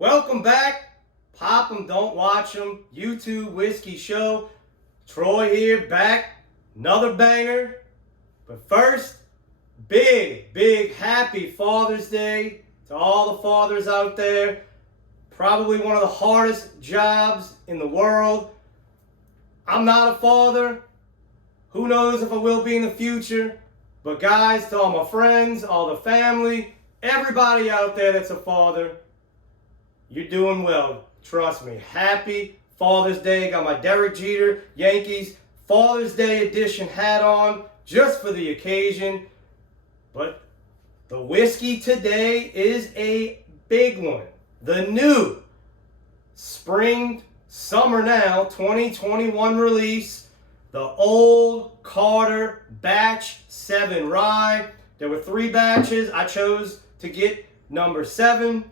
Welcome back. Pop 'em, don't watch 'em. YouTube Whiskey Show. Troy here, back. Another banger. But first, big happy Father's Day to all the fathers out there. Probably one of the hardest jobs in the world. I'm not a father. Who knows if I will be in the future. But guys, to all my friends, all the family, everybody out there that's a father, you're doing well. Trust me. Happy Father's Day. Got my Derek Jeter Yankees Father's Day edition hat on just for the occasion. But the whiskey today is a big one. The new spring, summer now, 2021 release. The Old Carter Batch 7 Rye. There were 3 batches. I chose to get number 7.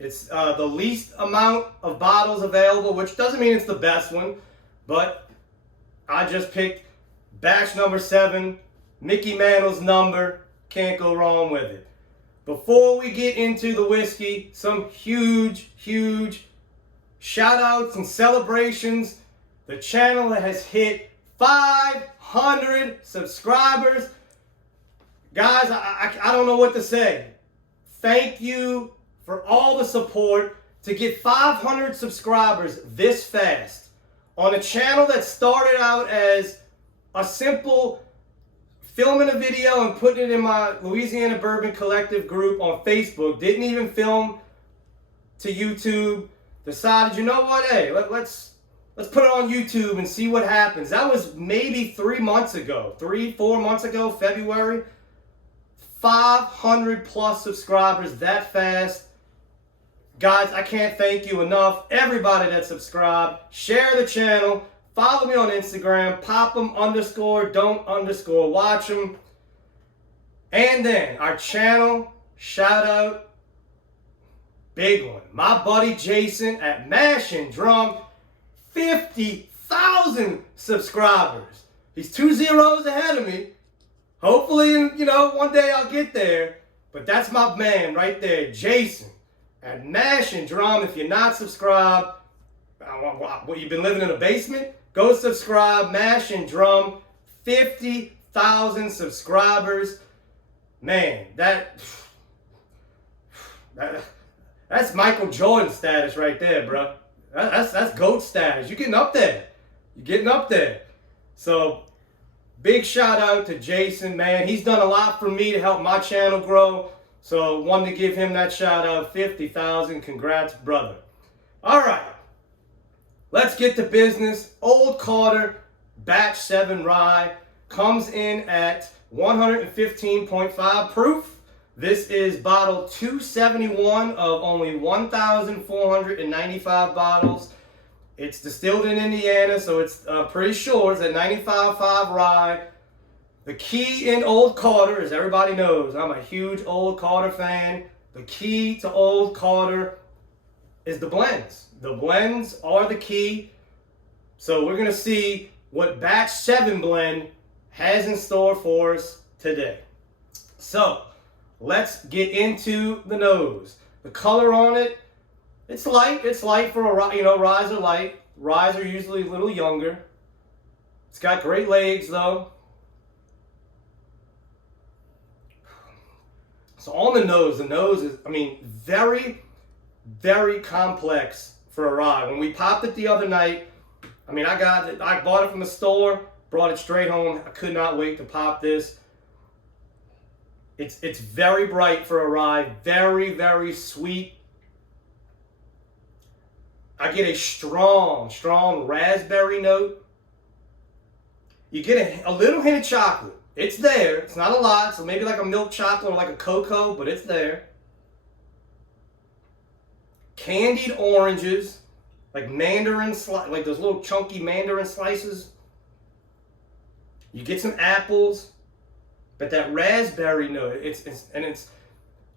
It's the least amount of bottles available, which doesn't mean it's the best one, but I just picked batch number 7, Mickey Mantle's number. Can't go wrong with it. Before we get into the whiskey, some huge shout outs and celebrations. The channel has hit 500 subscribers. Guys, I don't know what to say. Thank you for all the support. To get 500 subscribers this fast on a channel that started out as a simple filming a video and putting it in my Louisiana Bourbon Collective group on Facebook, didn't even film to YouTube, decided, you know what, hey, let's put it on YouTube and see what happens. That was maybe 4 months ago, February. 500 plus subscribers that fast. Guys, I can't thank you enough. Everybody that subscribed, share the channel, follow me on Instagram, pop'em_don't_watch 'em. And then our channel shout out, big one. My buddy Jason at Mash and Drum, 50,000 subscribers. He's 2 zeros ahead of me. Hopefully, one day I'll get there. But that's my man right there, Jason at Mash and Drum. If you're not subscribed, what, you've been living in a basement? Go subscribe, Mash and Drum. 50,000 subscribers. Man, that's Michael Jordan status right there, bro. That's GOAT status. You're getting up there. So, big shout out to Jason, man. He's done a lot for me to help my channel grow. So, wanted to give him that shout out. 50,000. Congrats, brother. All right. Let's get to business. Old Carter Batch 7 Rye comes in at 115.5 proof. This is bottle 271 of only 1,495 bottles. It's distilled in Indiana, so it's pretty sure. It's a 95.5 rye. The key in Old Carter, as everybody knows, I'm a huge Old Carter fan. The key to Old Carter is the blends. The blends are the key. So we're going to see what Batch 7 blend has in store for us today. So let's get into the nose. The color on it, it's light. It's light for a, ryes are light. Ryes are usually a little younger. It's got great legs though. So on the nose is, very complex for a rye. When we popped it the other night, I bought it from the store, brought it straight home. I could not wait to pop this. It's very bright for a rye, very sweet. I get a strong raspberry note. You get a little hint of chocolate. It's there. It's not a lot, so maybe like a milk chocolate or like a cocoa, but it's there. Candied oranges, like like those little chunky mandarin slices. You get some apples, but that raspberry note,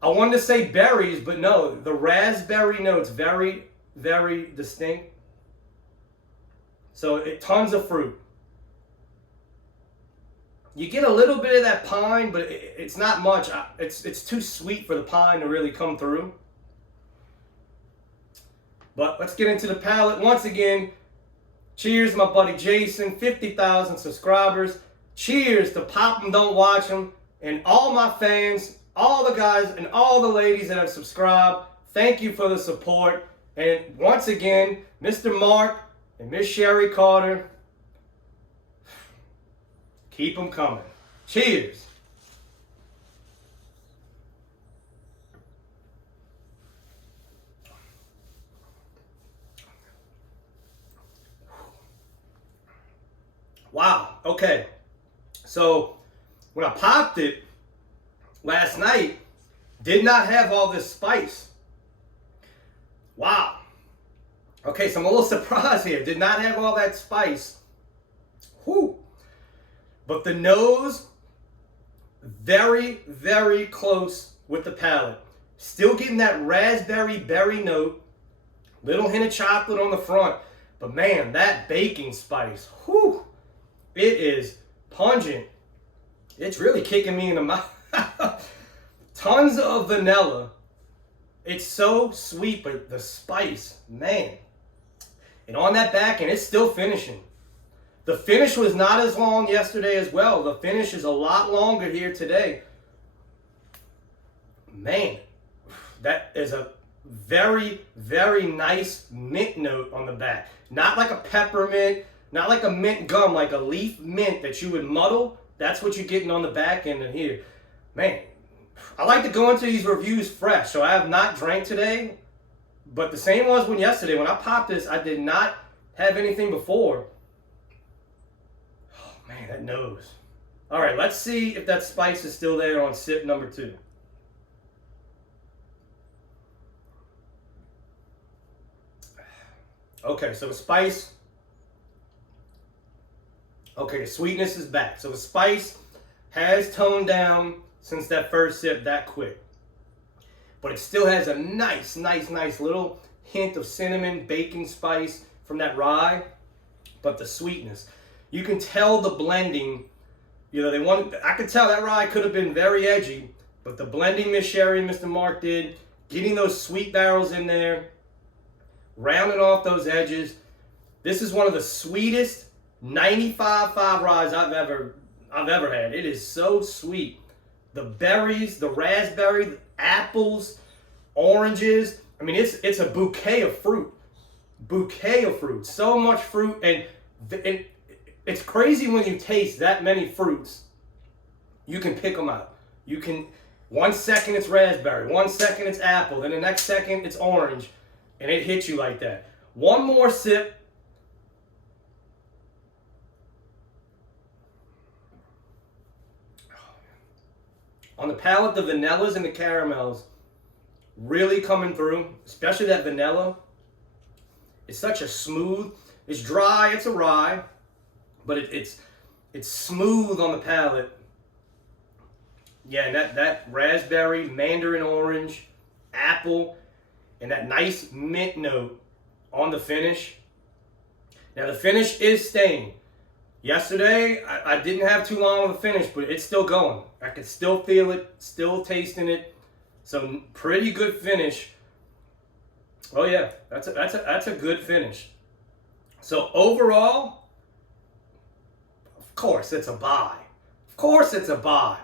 I wanted to say berries, but no, the raspberry note's very distinct. So tons of fruit. You get a little bit of that pine, but it's not much. It's too sweet for the pine to really come through. But let's get into the palate. Once again, cheers to my buddy Jason, 50,000 subscribers. Cheers to Pop 'em, Don't Watch 'em, and all my fans, all the guys and all the ladies that have subscribed. Thank you for the support. And once again, Mr. Mark and Miss Sherry Carter, keep them coming. Cheers. Wow. Okay. So when I popped it last night, did not have all this spice. Wow. Okay, so I'm a little surprised here. Did not have all that spice. Whew. But the nose, very, very close with the palate. Still getting that raspberry berry note. Little hint of chocolate on the front. But man, that baking spice, whew. It is pungent. It's really kicking me in the mouth. Tons of vanilla. It's so sweet, but the spice, man. And on that back end, it's still finishing. The finish was not as long yesterday as well. The finish is a lot longer here today. Man, that is a very, very nice mint note on the back. Not like a peppermint, not like a mint gum, like a leaf mint that you would muddle. That's what you're getting on the back end in here. Man, I like to go into these reviews fresh, so I have not drank today. But the same was when yesterday. When I popped this, I did not have anything before. Oh, man, that nose. All right, let's see if that spice is still there on sip number 2. Okay, so the spice. Okay, the sweetness is back. So the spice has toned down since that first sip that quick. But it still has a nice little hint of cinnamon, baking spice from that rye. But the sweetness. You can tell the blending. You know, I could tell that rye could have been very edgy. But the blending Miss Sherry and Mr. Mark did, getting those sweet barrels in there, rounding off those edges. This is one of the sweetest 95.5 ryes I've ever had. It is so sweet. The berries, the raspberry, the apples, oranges. I mean, it's a bouquet of fruit. Bouquet of fruit. So much fruit, and it's crazy when you taste that many fruits. You can pick them out. You can 1 second it's raspberry, 1 second it's apple, then the next second it's orange, and it hits you like that. One more sip. On the palate, the vanillas and the caramels really coming through, especially that vanilla. It's such a smooth, it's dry, it's a rye, but it's smooth on the palate. Yeah, and that raspberry, mandarin orange, apple, and that nice mint note on the finish. Now the finish is staying. Yesterday, I didn't have too long of a finish, but it's still going. I can still feel it, still tasting it. So pretty good finish. Oh yeah, that's a good finish. So overall, of course it's a buy. Of course it's a buy.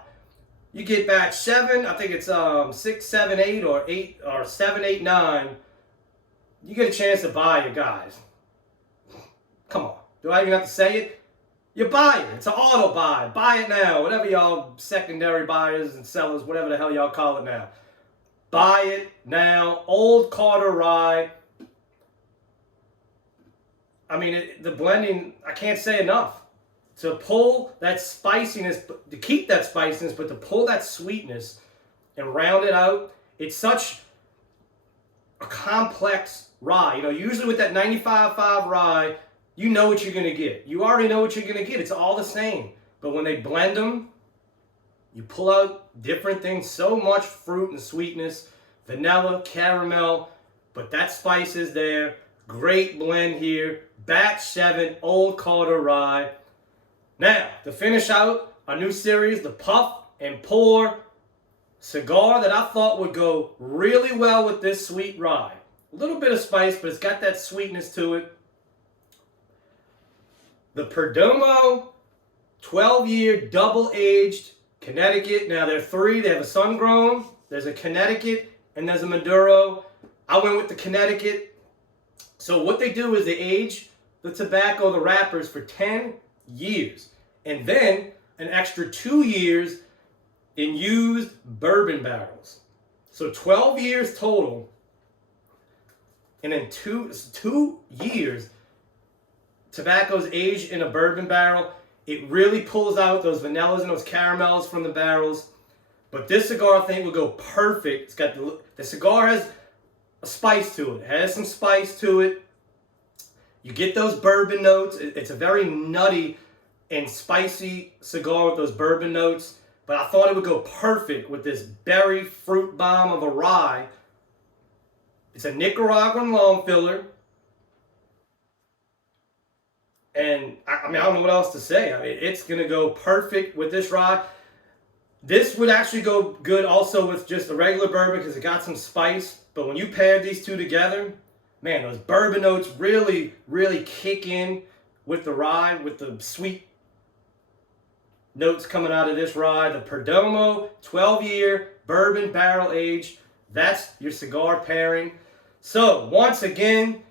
You get batch 7, I think it's 6, 7, 8, or 8 or 7, 8, 9. You get a chance to buy it, guys. Come on, do I even have to say it? You buy it. It's an auto buy. Buy it now. Whatever y'all secondary buyers and sellers, whatever the hell y'all call it now. Buy it now. Old Carter rye. I mean, the blending, I can't say enough. To pull that spiciness, to keep that spiciness, but to pull that sweetness and round it out. It's such a complex rye. You know, usually with that 95.5 rye, you know what you're going to get. You already know what you're going to get. It's all the same. But when they blend them, you pull out different things. So much fruit and sweetness. Vanilla, caramel. But that spice is there. Great blend here. Batch 7, Old Carter rye. Now, to finish out our new series, the Puff and Pour cigar that I thought would go really well with this sweet rye. A little bit of spice, but it's got that sweetness to it. The Perdomo 12-year double-aged Connecticut. Now, there are three. They have a sun-grown, there's a Connecticut, and there's a Maduro. I went with the Connecticut. So what they do is they age the tobacco, the wrappers, for 10 years. And then an extra 2 years in used bourbon barrels. So 12 years total. And in two years, tobacco's aged in a bourbon barrel. It really pulls out those vanillas and those caramels from the barrels. But this cigar, I think, will go perfect. It's got the cigar has a spice to it. It has some spice to it. You get those bourbon notes. It's a very nutty and spicy cigar with those bourbon notes. But I thought it would go perfect with this berry fruit bomb of a rye. It's a Nicaraguan long filler. And I mean, I don't know what else to say. I mean, it's going to go perfect with this rye. This would actually go good also with just a regular bourbon because it got some spice. But when you pair these two together, man, those bourbon notes really, really kick in with the rye, with the sweet notes coming out of this rye. The Perdomo 12-year bourbon barrel aged. That's your cigar pairing. So, once again,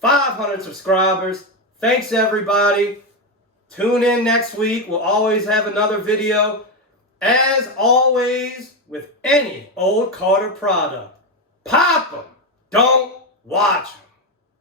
500 subscribers. Thanks, everybody. Tune in next week. We'll always have another video. As always, with any old Carter product, pop 'em, don't watch 'em.